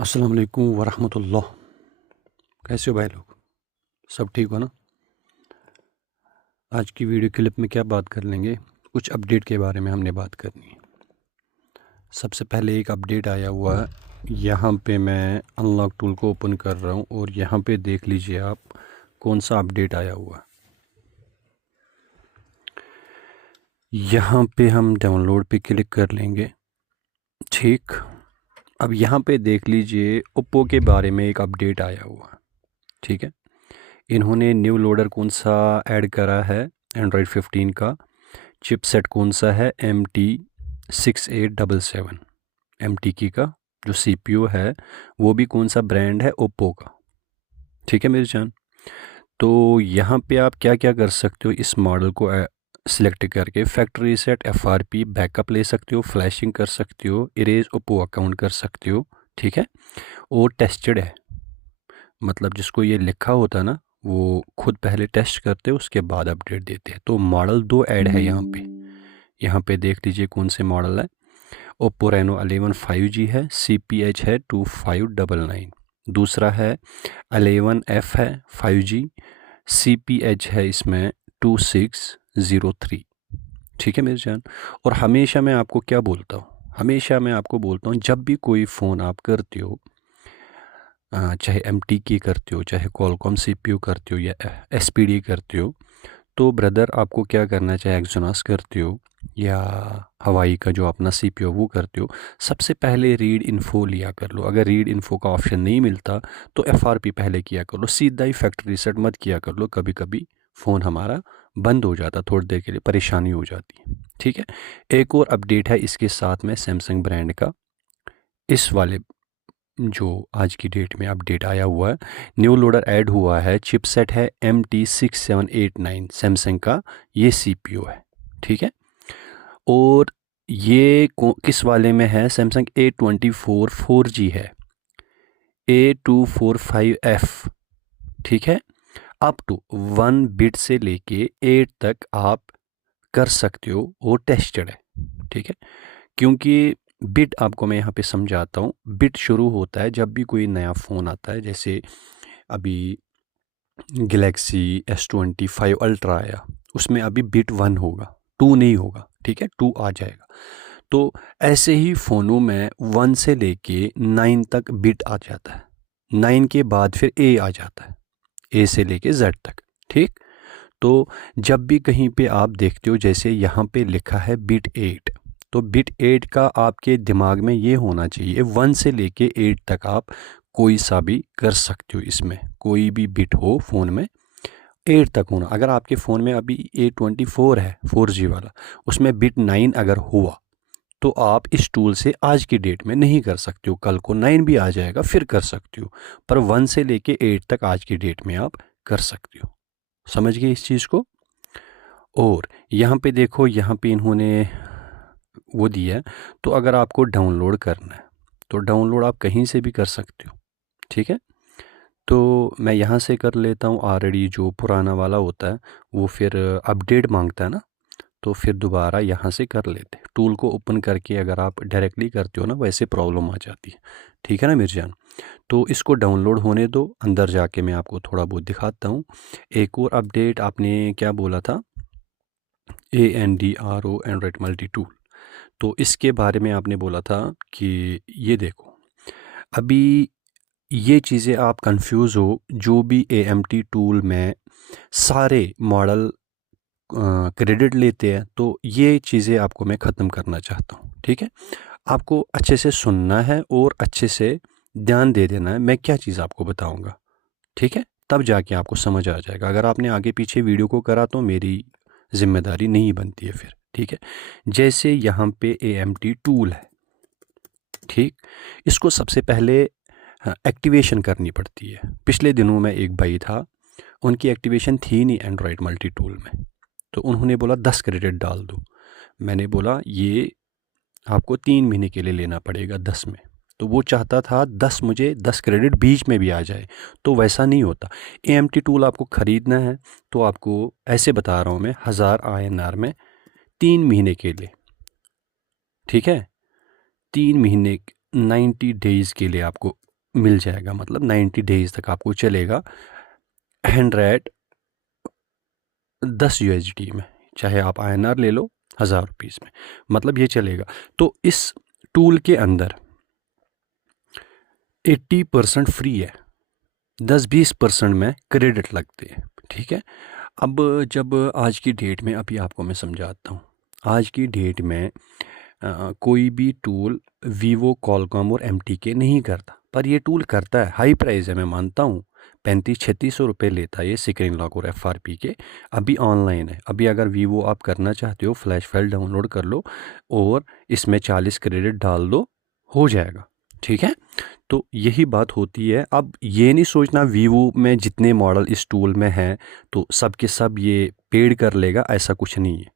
अस्सलाम वालेकुम वरहमतुल्लाह। कैसे हो भाई लोग? सब ठीक हो ना? आज की वीडियो क्लिप में क्या बात कर लेंगे, कुछ अपडेट के बारे में हमने बात करनी है। सबसे पहले एक अपडेट आया हुआ है। यहाँ पे मैं अनलॉक टूल को ओपन कर रहा हूँ और यहाँ पे देख लीजिए आप कौन सा अपडेट आया हुआ है। यहाँ पे हम डाउनलोड पे क्लिक कर लेंगे। ठीक, अब यहाँ पे देख लीजिए ओप्पो के बारे में एक अपडेट आया हुआ है। ठीक है, इन्होंने न्यू लोडर कौन सा ऐड करा है, एंड्रॉयड 15 का चिपसेट कौन सा है, MT6877 MT का जो CPU है वो भी कौन सा ब्रांड है, ओप्पो का। ठीक है मेरी जान, तो यहाँ पे आप क्या क्या कर सकते हो, इस मॉडल को सिलेक्ट करके फैक्ट्री रीसेट, FRP बैकअप ले सकते हो, फ्लैशिंग कर सकते हो, इरेज ओप्पो अकाउंट कर सकते हो। ठीक है, और टेस्टेड है, मतलब जिसको ये लिखा होता है ना वो खुद पहले टेस्ट करते हैं उसके बाद अपडेट देते हैं। तो मॉडल 2 ऐड है यहाँ पे देख लीजिए कौन से मॉडल है। ओप्पो रेनो 11 5G है, CPH है 2599। दूसरा है 11F है 5G, CPH है इसमें 2603। ठीक है मेरी जान, और हमेशा मैं आपको क्या बोलता हूँ, हमेशा मैं आपको बोलता हूँ जब भी कोई फ़ोन आप करते हो, चाहे MT करते हो, चाहे कॉलकॉम CPU करते हो या SPD करते हो, तो ब्रदर आपको क्या करना है, चाहे एक्सोनस करते हो या हवाई का जो अपना CPU वो करते हो, सबसे पहले रीड इन्फो लिया कर लो। अगर रीड इन्फो का ऑप्शन नहीं मिलता तो FRP पहले किया कर लो, सीधा ही फैक्ट्री रीसेट मत किया कर लो। कभी कभी फ़ोन हमारा बंद हो जाता, थोड़ी देर के लिए परेशानी हो जाती है। ठीक है, एक और अपडेट है इसके साथ में सैमसंग ब्रांड का, इस वाले जो आज की डेट में अपडेट आया हुआ है, न्यू लोडर ऐड हुआ है, चिपसेट है MT6789 सैमसंग का ये CPU है। ठीक है, और ये किस वाले में है, सैमसंग A24 4G है, A245F। ठीक है, अप टू 1 बिट से लेके 8 तक आप कर सकते हो, वो टेस्टेड है। ठीक है, क्योंकि बिट आपको मैं यहाँ पे समझाता हूँ। बिट शुरू होता है जब भी कोई नया फ़ोन आता है, जैसे अभी गैलेक्सी S25 अल्ट्रा आया, उसमें अभी बिट 1 होगा, 2 नहीं होगा। ठीक है, 2 आ जाएगा। तो ऐसे ही फ़ोनों में 1 से लेके 9 तक बिट आ जाता है, 9 के बाद फिर A आ जाता है, A से लेके Z तक। ठीक, तो जब भी कहीं पे आप देखते हो जैसे यहाँ पे लिखा है बिट 8, तो बिट 8 का आपके दिमाग में ये होना चाहिए 1 से लेके 8 तक आप कोई सा भी कर सकते हो, इसमें कोई भी बिट हो फ़ोन में 8 तक होना। अगर आपके फ़ोन में अभी A24 है 4G वाला, उसमें बिट 9 अगर हुआ तो आप इस टूल से आज की डेट में नहीं कर सकते हो, कल को 9 भी आ जाएगा फिर कर सकते हो, पर 1 से लेके 8 तक आज की डेट में आप कर सकते हो। समझ गए इस चीज़ को? और यहाँ पे देखो, यहाँ पे इन्होंने वो दिया है, तो अगर आपको डाउनलोड करना है तो डाउनलोड आप कहीं से भी कर सकते हो। ठीक है, तो मैं यहाँ से कर लेता हूँ। ऑलरेडी जो पुराना वाला होता है वो फिर अपडेट मांगता है ना, तो फिर दोबारा यहाँ से कर लेते हैं। टूल को ओपन करके अगर आप डायरेक्टली करते हो ना, वैसे प्रॉब्लम आ जाती है। ठीक है ना मिर्जान, तो इसको डाउनलोड होने दो, अंदर जाके मैं आपको थोड़ा बहुत दिखाता हूँ। एक और अपडेट आपने क्या बोला था, ANDRO एंड्रॉयड मल्टी टूल, तो इसके बारे में आपने बोला था कि ये देखो, अभी ये चीज़ें आप कंफ्यूज हो, जो भी AMT टूल में सारे मॉडल क्रेडिट लेते हैं, तो ये चीज़ें आपको मैं ख़त्म करना चाहता हूँ। ठीक है, आपको अच्छे से सुनना है और अच्छे से ध्यान दे देना है, मैं क्या चीज़ आपको बताऊँगा। ठीक है, तब जाके आपको समझ आ जाएगा। अगर आपने आगे पीछे वीडियो को करा तो मेरी ज़िम्मेदारी नहीं बनती है फिर। ठीक है, जैसे यहाँ पे AMT टूल है, ठीक, इसको सबसे पहले एक्टिवेशन करनी पड़ती है। पिछले दिनों में एक भाई था, उनकी एक्टिवेशन थी नहीं एंड्रॉयड मल्टी टूल में, तो उन्होंने बोला 10 क्रेडिट डाल दो। मैंने बोला ये आपको 3 महीने के लिए लेना पड़ेगा 10 में, तो वो चाहता था 10 मुझे 10 क्रेडिट बीच में भी आ जाए, तो वैसा नहीं होता। AMT टूल आपको ख़रीदना है तो आपको ऐसे बता रहा हूँ मैं, 1000 INR में 3 महीने के लिए। ठीक है, 3 महीने 90 डेज़ के लिए आपको मिल जाएगा, मतलब 90 डेज तक आपको चलेगा 110 USD में, चाहे आप INR ले लो 1000 रुपीज़ में, मतलब ये चलेगा। तो इस टूल के अंदर 80% फ्री है, 10-20% में क्रेडिट लगते हैं, ठीक है। अब जब आज की डेट में, अभी आपको मैं समझाता हूँ, आज की डेट में कोई भी टूल वीवो, कॉलकॉम और MTK नहीं करता, पर ये टूल करता है। हाई प्राइस है, मैं मानता हूँ, 3500-3600 रुपये लेता है ये स्क्रीन लॉक और FRP के। अभी ऑनलाइन है, अभी अगर वीवो आप करना चाहते हो, फ्लैश फाइल डाउनलोड कर लो और इसमें 40 क्रेडिट डाल दो, हो जाएगा, ठीक है। तो यही बात होती है। अब ये नहीं सोचना वीवो में जितने मॉडल इस टूल में हैं तो सब के सब ये पेड कर लेगा, ऐसा कुछ नहीं है।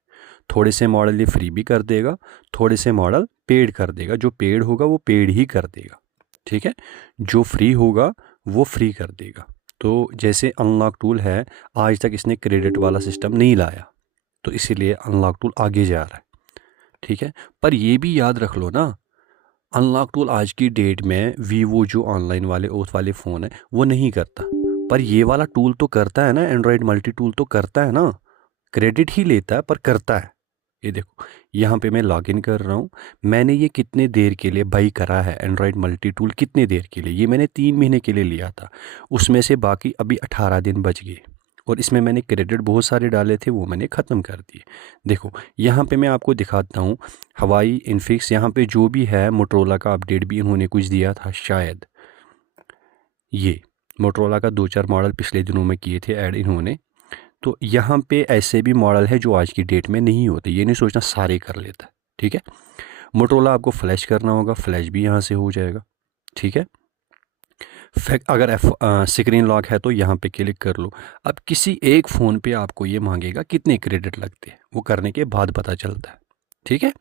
थोड़े से मॉडल ये फ्री भी कर देगा, थोड़े से मॉडल पेड कर देगा। जो पेड होगा वो पेड ही कर देगा, ठीक है। जो फ्री होगा वो फ्री कर देगा। तो जैसे अनलॉक टूल है, आज तक इसने क्रेडिट वाला सिस्टम नहीं लाया, तो इसीलिए अनलॉक टूल आगे जा रहा है, ठीक है। पर ये भी याद रख लो ना, अनलॉक टूल आज की डेट में वीवो जो ऑनलाइन वाले ओथ वाले फ़ोन है वो नहीं करता, पर ये वाला टूल तो करता है ना। एंड्रॉयड मल्टी टूल तो करता है ना, क्रेडिट ही लेता है पर करता है। ये देखो, यहाँ पे मैं लॉगिन कर रहा हूँ। मैंने ये कितने देर के लिए बाई करा है एंड्रॉयड मल्टी टूल, कितने देर के लिए, ये मैंने 3 महीने के लिए लिया था, उसमें से बाकी अभी 18 दिन बच गए और इसमें मैंने क्रेडिट बहुत सारे डाले थे, वो मैंने ख़त्म कर दिए। देखो यहाँ पे मैं आपको दिखाता हूँ, हवाई, इनफिक्स, यहाँ पे जो भी है, मोटरोला का अपडेट भी इन्होंने कुछ दिया था शायद। ये मोटरोला का 2-4 मॉडल पिछले दिनों में किए थे ऐड इन्होंने। तो यहाँ पे ऐसे भी मॉडल है जो आज की डेट में नहीं होते, ये नहीं सोचना सारे कर लेता है, ठीक है। मोटरोला आपको फ्लैश करना होगा, फ्लैश भी यहाँ से हो जाएगा, ठीक है। अगर स्क्रीन लॉक है तो यहाँ पे क्लिक कर लो। अब किसी एक फ़ोन पे आपको ये मांगेगा कितने क्रेडिट लगते हैं, वो करने के बाद पता चलता है, ठीक है।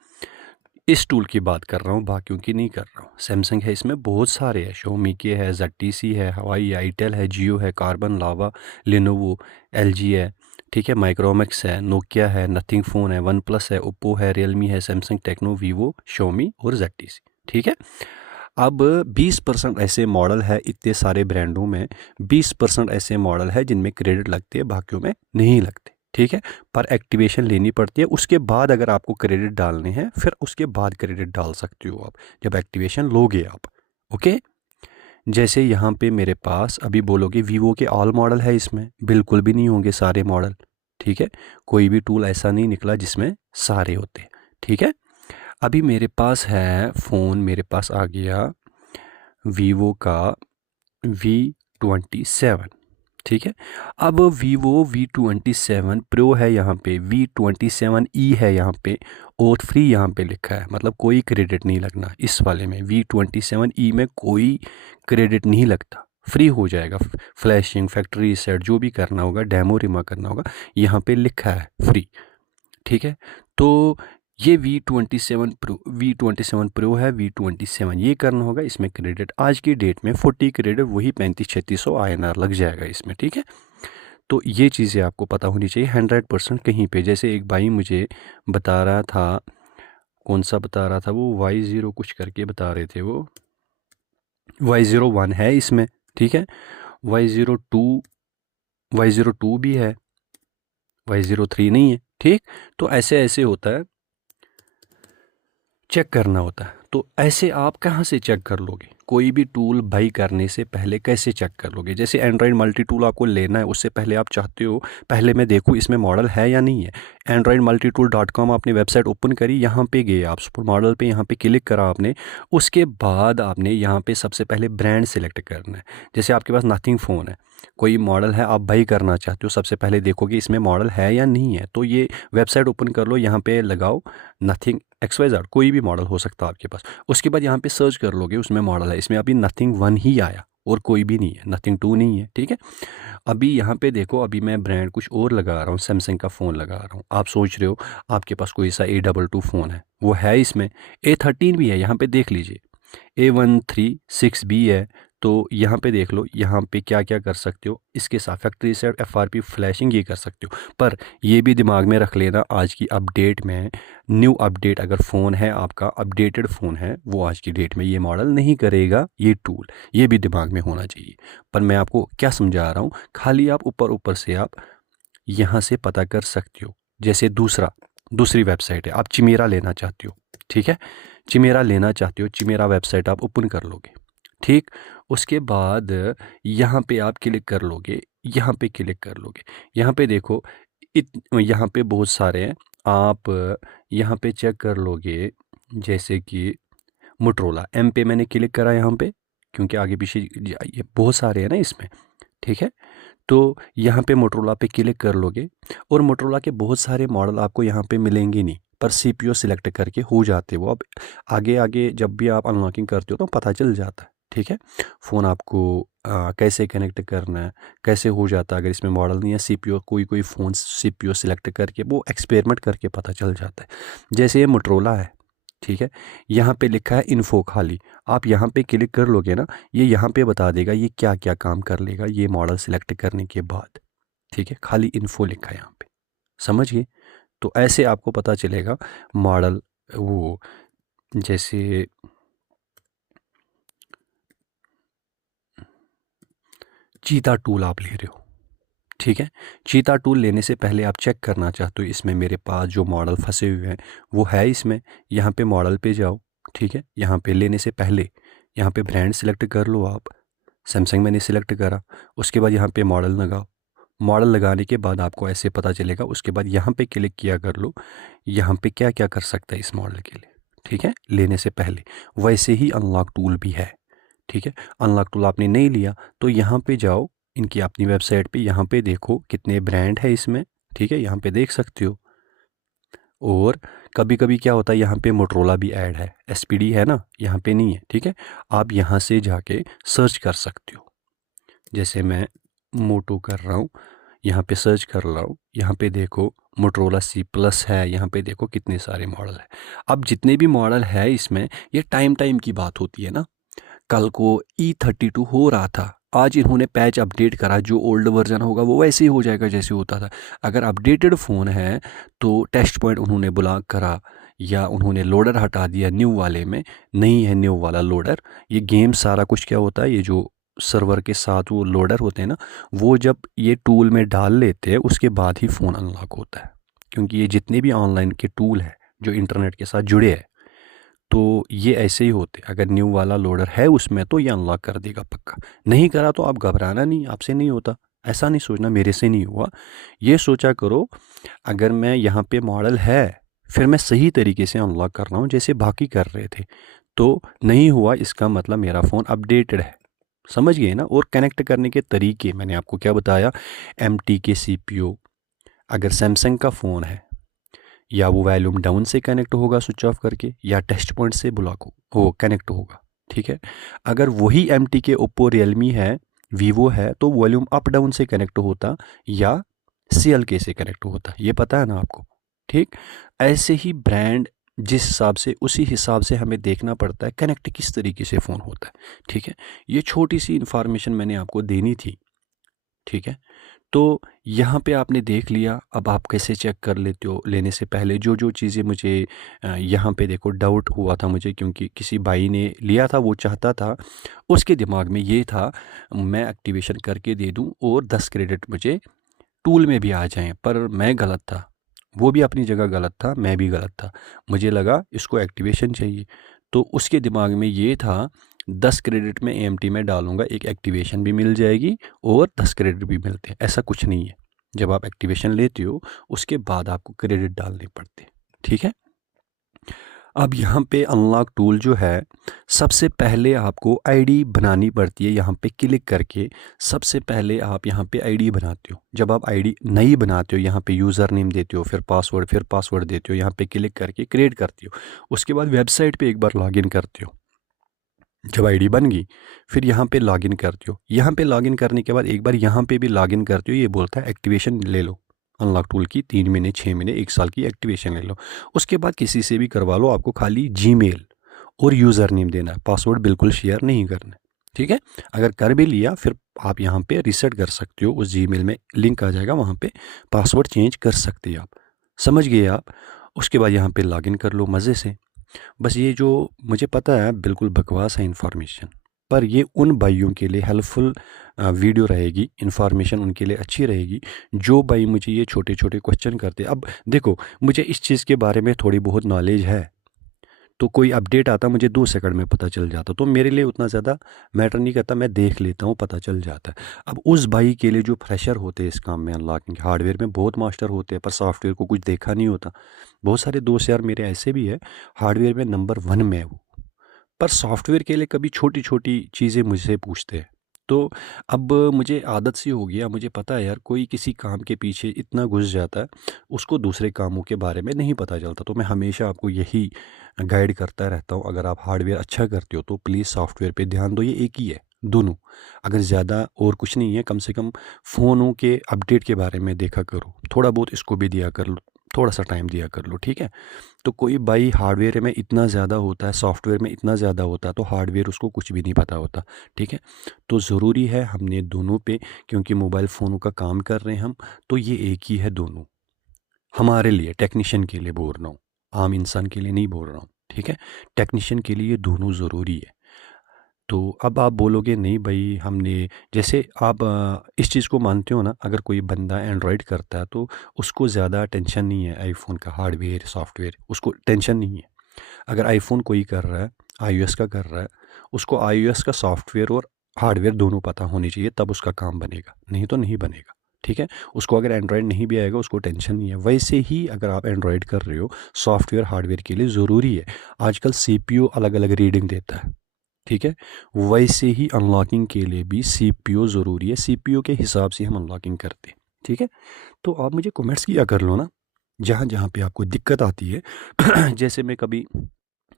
इस टूल की बात कर रहा हूँ, बाकियों की नहीं कर रहा हूँ। सैमसंग है, इसमें बहुत सारे हैं, Xiaomi के है, ZTC है, हवाई, आईटेल है, जियो है, कार्बन, लावा, लेनोवो, LG है, ठीक है, माइक्रोमैक्स है, नोकिया है, नथिंग फ़ोन है, वन प्लस है, ओप्पो है, रियलमी है, सैमसंग, टेक्नो, वीवो, Xiaomi और ZTC, ठीक है। अब 20% ऐसे मॉडल है, इतने सारे ब्रांडों में 20% ऐसे मॉडल है जिनमें क्रेडिट लगते हैं, बाकियों में नहीं लगते, ठीक है। पर एक्टिवेशन लेनी पड़ती है, उसके बाद अगर आपको क्रेडिट डालने हैं फिर उसके बाद क्रेडिट डाल सकते हो आप, जब एक्टिवेशन लोगे आप, ओके। जैसे यहाँ पे मेरे पास, अभी बोलोगे वीवो के ऑल मॉडल है, इसमें बिल्कुल भी नहीं होंगे सारे मॉडल, ठीक है। कोई भी टूल ऐसा नहीं निकला जिसमें सारे होते, ठीक है। अभी मेरे पास है फ़ोन, मेरे पास आ गया वीवो का V27, ठीक है। अब वीवो V27 प्रो है, यहाँ पे V27e है, यहाँ पे ओथ फ्री यहाँ पे लिखा है, मतलब कोई क्रेडिट नहीं लगना इस वाले में। V27e में कोई क्रेडिट नहीं लगता, फ्री हो जाएगा। फ्लैशिंग, फैक्ट्री सेट, जो भी करना होगा, डेमो रिमा करना होगा, यहाँ पे लिखा है फ्री, ठीक है। तो ये V27 प्रो है, V27 ये करना होगा, इसमें क्रेडिट आज की डेट में 40 क्रेडिट वही 3500-3600 INR लग जाएगा इसमें, ठीक है। तो ये चीज़ें आपको पता होनी चाहिए 100% कहीं पे। जैसे एक भाई मुझे बता रहा था, कौन सा बता रहा था वो, Y0 कुछ करके बता रहे थे, वो Y01 है इसमें, ठीक है। Y02 भी है, Y03 नहीं है, ठीक। तो ऐसे ऐसे होता है, चेक करना होता है। तो ऐसे आप कहाँ से चेक कर लोगे, कोई भी टूल बाई करने से पहले कैसे चेक कर लोगे। जैसे एंड्रॉयड मल्टी टूल आपको लेना है, उससे पहले आप चाहते हो पहले मैं देखूँ इसमें मॉडल है या नहीं है। androidmultitool.com आपने वेबसाइट ओपन करी, यहाँ पे गए आप, सुपर मॉडल पे यहाँ पे क्लिक करा आपने, उसके बाद आपने यहाँ पे सबसे पहले ब्रांड सेलेक्ट करना है। जैसे आपके पास नथिंग फ़ोन है, कोई मॉडल है आप बाई करना चाहते हो, सबसे पहले देखोगे इसमें मॉडल है या नहीं है। तो ये वेबसाइट ओपन कर लो, यहाँ पे लगाओ नथिंग XYZ, कोई भी मॉडल हो सकता है आपके पास। उसके बाद यहाँ पे सर्च कर लोगे, उसमें मॉडल है, इसमें अभी नथिंग 1 ही आया और कोई भी नहीं है, नथिंग 2 नहीं है, ठीक है। अभी यहाँ पे देखो, अभी मैं ब्रांड कुछ और लगा रहा हूँ, सैमसंग का फ़ोन लगा रहा हूँ। आप सोच रहे हो आपके पास कोई सा A22 फ़ोन है, वो है इसमें, A13 भी है, यहाँ पे देख लीजिए। A136B है। तो यहाँ पे देख लो, यहाँ पे क्या क्या कर सकते हो, इसके साथ फैक्ट्री सेट FRP फ्लैशिंग ये कर सकते हो। पर ये भी दिमाग में रख लेना, आज की अपडेट में न्यू अपडेट, अगर फ़ोन है आपका अपडेटेड फ़ोन है, वो आज की डेट में ये मॉडल नहीं करेगा ये टूल, ये भी दिमाग में होना चाहिए। पर मैं आपको क्या समझा रहा हूँ, खाली आप ऊपर ऊपर से आप यहाँ से पता कर सकते हो। जैसे दूसरी वेबसाइट है, आप चिमेरा लेना चाहते हो, ठीक है, चिमेरा लेना चाहते हो, चिमेरा वेबसाइट आप ओपन कर लोगे, ठीक। उसके बाद यहाँ पे आप क्लिक कर लोगे, यहाँ पे क्लिक कर लोगे, यहाँ पे देखो यहाँ पे बहुत सारे हैं, आप यहाँ पे चेक कर लोगे। जैसे कि मोटरोला एम पे मैंने क्लिक करा यहाँ पे, क्योंकि आगे पीछे ये बहुत सारे हैं ना इसमें, ठीक है। तो यहाँ पे मोटरोला पे क्लिक कर लोगे और मोटरोला के बहुत सारे मॉडल आपको यहाँ पे मिलेंगे नहीं, पर CPU सिलेक्ट करके हो जाते वो। अब आगे आगे जब भी आप अनलॉकिंग करते हो तो पता चल जाता है, ठीक है, फ़ोन आपको कैसे कनेक्ट करना है, कैसे हो जाता है। अगर इसमें मॉडल नहीं है, CPU कोई फ़ोन CPU सिलेक्ट करके वो एक्सपेरिमेंट करके पता चल जाता है। जैसे ये मोटरोला है, ठीक है, यहाँ पे लिखा है इन्फो खाली, आप यहाँ पे क्लिक कर लोगे ना, ये यहाँ पे बता देगा ये क्या क्या काम कर लेगा ये मॉडल सिलेक्ट करने के बाद, ठीक है, खाली इन्फो लिखा है यहाँ पे, समझ गए। तो ऐसे आपको पता चलेगा मॉडल। वो जैसे चीता टूल आप ले रहे हो, ठीक है, चीता टूल लेने से पहले आप चेक करना चाहते हो इसमें मेरे पास जो मॉडल फंसे हुए हैं वो है इसमें। यहाँ पे मॉडल पे जाओ, ठीक है, यहाँ पे लेने से पहले यहाँ पे ब्रांड सिलेक्ट कर लो आप। सैमसंग मैंने सिलेक्ट करा, उसके बाद यहाँ पे मॉडल लगाओ। मॉडल लगाने के बाद आपको ऐसे पता चलेगा, उसके बाद यहाँ पे क्लिक किया कर लो, यहाँ पे क्या क्या कर सकता है इस मॉडल के लिए, ठीक है, लेने से पहले। वैसे ही अनलॉक टूल भी है, ठीक है। अनलॉक टूल आपने नहीं लिया तो यहाँ पे जाओ इनकी अपनी वेबसाइट पे, यहाँ पे देखो कितने ब्रांड है इसमें, ठीक है, यहाँ पे देख सकते हो। और कभी कभी क्या होता है यहाँ पे मोटरोला भी ऐड है, SPD है ना, यहाँ पे नहीं है, ठीक है। आप यहाँ से जाके सर्च कर सकते हो। जैसे मैं मोटो कर रहा हूँ, यहाँ पे सर्च कर रहा हूँ, यहाँ पे देखो मोटरोला C+ है, यहाँ पे देखो कितने सारे मॉडल है। अब जितने भी मॉडल है इसमें, ये टाइम की बात होती है ना। कल को E32 हो रहा था, आज इन्होंने पैच अपडेट करा, जो ओल्ड वर्जन होगा वो वैसे ही हो जाएगा जैसे होता था। अगर अपडेटेड फ़ोन है तो टेस्ट पॉइंट उन्होंने ब्लॉक करा या उन्होंने लोडर हटा दिया, न्यू वाले में नहीं है न्यू वाला लोडर। ये गेम सारा कुछ क्या होता है, ये जो सर्वर के साथ वो लोडर होते हैं ना, वो जब ये टूल में डाल लेते हैं उसके बाद ही फ़ोन अनलॉक होता है। क्योंकि ये जितने भी ऑनलाइन के टूल हैं जो इंटरनेट के साथ जुड़े हैं, तो ये ऐसे ही होते। अगर न्यू वाला लोडर है उसमें तो ये अनलॉक कर देगा पक्का, नहीं करा तो आप घबराना नहीं, आपसे नहीं होता, ऐसा नहीं सोचना मेरे से नहीं हुआ। ये सोचा करो अगर मैं यहाँ पे मॉडल है फिर मैं सही तरीके से अनलॉक कर रहा हूँ जैसे बाकी कर रहे थे, तो नहीं हुआ इसका मतलब मेरा फ़ोन अपडेटेड है, समझ गए ना। और कनेक्ट करने के तरीके मैंने आपको क्या बताया, MTK CPU, अगर सैमसंग का फ़ोन है या वो वॉल्यूम डाउन से कनेक्ट होगा स्विच ऑफ करके, या टेस्ट पॉइंट से ब्लॉक हो कनेक्ट होगा, ठीक है। अगर वही MTK ओप्पो रियलमी है, वीवो है, तो वॉल्यूम अप डाउन से कनेक्ट होता या CLK से कनेक्ट होता, ये पता है ना आपको, ठीक। ऐसे ही ब्रांड जिस हिसाब से, उसी हिसाब से हमें देखना पड़ता है कनेक्ट किस तरीके से फ़ोन होता है, ठीक है। ये छोटी सी इन्फॉर्मेशन मैंने आपको देनी थी, ठीक है। तो यहाँ पे आपने देख लिया, अब आप कैसे चेक कर लेते हो लेने से पहले जो जो चीज़ें मुझे यहाँ पे देखो डाउट हुआ था मुझे, क्योंकि किसी भाई ने लिया था, वो चाहता था, उसके दिमाग में ये था मैं एक्टिवेशन करके दे दूँ और 10 क्रेडिट मुझे टूल में भी आ जाएं, पर मैं गलत था, वो भी अपनी जगह गलत था, मैं भी गलत था। मुझे लगा इसको एक्टिवेशन चाहिए, तो उसके दिमाग में ये था 10 क्रेडिट में AMT में डालूंगा, एक एक्टिवेशन भी मिल जाएगी और 10 क्रेडिट भी मिलते हैं। ऐसा कुछ नहीं है, जब आप एक्टिवेशन लेते हो उसके बाद आपको क्रेडिट डालने पड़ते हैं, ठीक है। अब यहाँ पे अनलॉक टूल जो है, सबसे पहले आपको आईडी बनानी पड़ती है। यहाँ पे क्लिक करके सबसे पहले आप यहाँ पे आईडी बनाते हो। जब आप आईडी नई बनाते हो, यहाँ पे यूज़र नेम देते हो, फिर पासवर्ड देते हो, यहाँ पे क्लिक करके क्रिएट करते हो। उसके बाद वेबसाइट पे एक बार लॉगिन करते हो। जब आईडी बन गई फिर यहाँ पे लॉगिन करते हो। यहाँ पे लॉगिन करने के बाद एक बार यहाँ पे भी लॉगिन करते हो, ये बोलता है एक्टिवेशन ले लो अनलॉक टूल की, 3 महीने 6 महीने 1 साल की एक्टिवेशन ले लो। उसके बाद किसी से भी करवा लो, आपको खाली जीमेल और यूज़र नेम देना है, पासवर्ड बिल्कुल शेयर नहीं करना है, ठीक है। अगर कर भी लिया फिर आप यहाँ पे रीसेट कर सकते हो, उस जीमेल में लिंक आ जाएगा, वहाँ पे पासवर्ड चेंज कर सकते हैं आप। समझ गए आप। उसके बाद यहाँ पे लॉगिन कर लो मज़े से। बस ये जो मुझे पता है बिल्कुल बकवास है इन्फॉर्मेशन, पर ये उन भाइयों के लिए हेल्पफुल वीडियो रहेगी, इन्फॉर्मेशन उनके लिए अच्छी रहेगी जो भाई मुझे ये छोटे छोटे क्वेश्चन करते। अब देखो, मुझे इस चीज़ के बारे में थोड़ी बहुत नॉलेज है, तो कोई अपडेट आता मुझे 2 सेकंड में पता चल जाता, तो मेरे लिए उतना ज़्यादा मैटर नहीं करता, मैं देख लेता हूँ, पता चल जाता है। अब उस भाई के लिए जो फ्रेशर होते हैं इस काम में, अनलॉकिंग हार्डवेयर में बहुत मास्टर होते हैं पर सॉफ्टवेयर को कुछ देखा नहीं होता। बहुत सारे दोस्त यार मेरे ऐसे भी है, हार्डवेयर में नंबर 1 में है वो, पर सॉफ्टवेयर के लिए कभी छोटी छोटी चीज़ें मुझसे पूछते हैं। तो अब मुझे आदत सी हो गया, मुझे पता है यार कोई किसी काम के पीछे इतना घुस जाता है, उसको दूसरे कामों के बारे में नहीं पता चलता। तो मैं हमेशा आपको यही गाइड करता रहता हूँ, अगर आप हार्डवेयर अच्छा करते हो तो प्लीज़ सॉफ्टवेयर पे ध्यान दो। ये एक ही है दोनों, अगर ज़्यादा और कुछ नहीं है, कम से कम फ़ोनों के अपडेट के बारे में देखा करो, थोड़ा बहुत इसको भी दिया कर लो, थोड़ा सा टाइम दिया कर लो, ठीक है। तो कोई भाई हार्डवेयर में इतना ज़्यादा होता है, सॉफ्टवेयर में इतना ज़्यादा होता है, तो हार्डवेयर उसको कुछ भी नहीं पता होता, ठीक है। तो ज़रूरी है हमने दोनों पे, क्योंकि मोबाइल फ़ोनों का काम कर रहे हैं हम, तो ये एक ही है दोनों। हमारे लिए, टेक्नीशियन के लिए बोल रहा हूँ, आम इंसान के लिए नहीं बोल रहा हूँ, ठीक है। टेक्नीशियन के लिए दोनों ज़रूरी है। तो अब आप बोलोगे नहीं भाई हमने, जैसे आप इस चीज़ को मानते हो ना, अगर कोई बंदा एंड्रॉयड करता है तो उसको ज़्यादा टेंशन नहीं है आईफोन का हार्डवेयर सॉफ्टवेयर, उसको टेंशन नहीं है। अगर आईफोन कोई कर रहा है, आईओएस का कर रहा है, उसको आईओएस का सॉफ्टवेयर और हार्डवेयर दोनों पता होनी चाहिए, तब उसका काम बनेगा, नहीं तो नहीं बनेगा, ठीक है। उसको अगर एंड्रॉयड नहीं भी आएगा उसको टेंशन नहीं है। वैसे ही अगर आप एंड्रॉयड कर रहे हो, सॉफ्टवेयर हार्डवेयर के लिए ज़रूरी है। आजकल सीपीयू अलग अलग रीडिंग देता है, ठीक है। वैसे ही अनलॉकिंग के लिए भी सीपीयू ज़रूरी है, सीपीयू के हिसाब से हम अनलॉकिंग करते हैं, ठीक है। तो आप मुझे कमेंट्स किया कर लो ना, जहाँ जहाँ पे आपको दिक्कत आती है। जैसे मैं कभी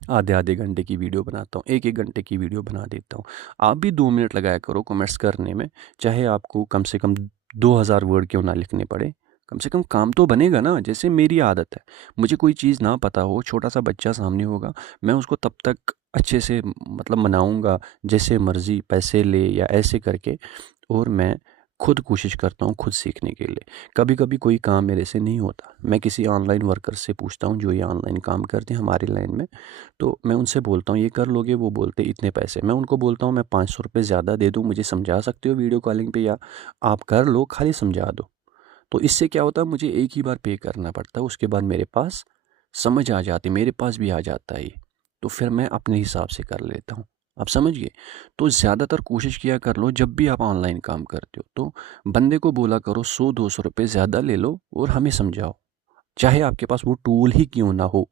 आधे आधे घंटे की वीडियो बनाता हूँ, एक एक घंटे की वीडियो बना देता हूँ। आप भी 2 मिनट लगाया करो कमेंट्स करने में, चाहे आपको कम से कम 2000 वर्ड क्यों ना लिखने पड़े, कम से कम काम तो बनेगा ना। जैसे मेरी आदत है, मुझे कोई चीज़ ना पता हो, छोटा सा बच्चा सामने होगा, मैं उसको तब तक अच्छे से मतलब मनाऊंगा जैसे मर्ज़ी, पैसे ले या ऐसे करके, और मैं खुद कोशिश करता हूँ खुद सीखने के लिए। कभी कभी कोई काम मेरे से नहीं होता, मैं किसी ऑनलाइन वर्कर से पूछता हूँ जो ये ऑनलाइन काम करते हैं हमारी लाइन में, तो मैं उनसे बोलता हूँ ये कर लोगे, वो बोलते इतने पैसे, मैं उनको बोलता हूँ मैं 500 रुपये ज़्यादा दे दूँ, मुझे समझा सकते हो वीडियो कॉलिंग पे, या आप कर लो खाली समझा दो। तो इससे क्या होता है, मुझे एक ही बार पे करना पड़ता है, उसके बाद मेरे पास समझ आ जाती, मेरे पास भी आ जाता है ये, तो फिर मैं अपने हिसाब से कर लेता हूँ। आप समझ गए। तो ज़्यादातर कोशिश किया कर लो जब भी आप ऑनलाइन काम करते हो, तो बंदे को बोला करो 100-200 रुपये ज़्यादा ले लो और हमें समझाओ, चाहे आपके पास वो टूल ही क्यों ना हो।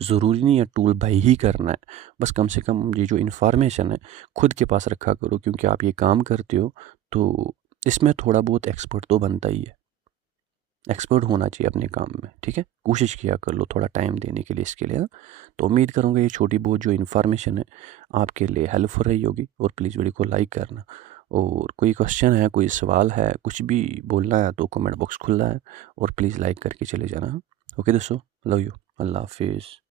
ज़रूरी नहीं है टूल भाई ही करना है, बस कम से कम ये जो इन्फॉर्मेशन है खुद के पास रखा करो, क्योंकि आप ये काम करते हो तो इसमें थोड़ा बहुत एक्सपर्ट तो बनता ही है, एक्सपर्ट होना चाहिए अपने काम में, ठीक है। कोशिश किया कर लो थोड़ा टाइम देने के लिए इसके लिए, हाँ। तो उम्मीद करूँगा ये छोटी बहुत जो इन्फॉर्मेशन है आपके लिए हेल्पफुल रही होगी, और प्लीज़ वीडियो को लाइक करना। और कोई क्वेश्चन है, कोई सवाल है, कुछ भी बोलना है तो कमेंट बॉक्स खुला है, और प्लीज़ लाइक करके चले जाना, हाँ। ओके दोस्तों, लव यू, अल्लाह हाफिज़।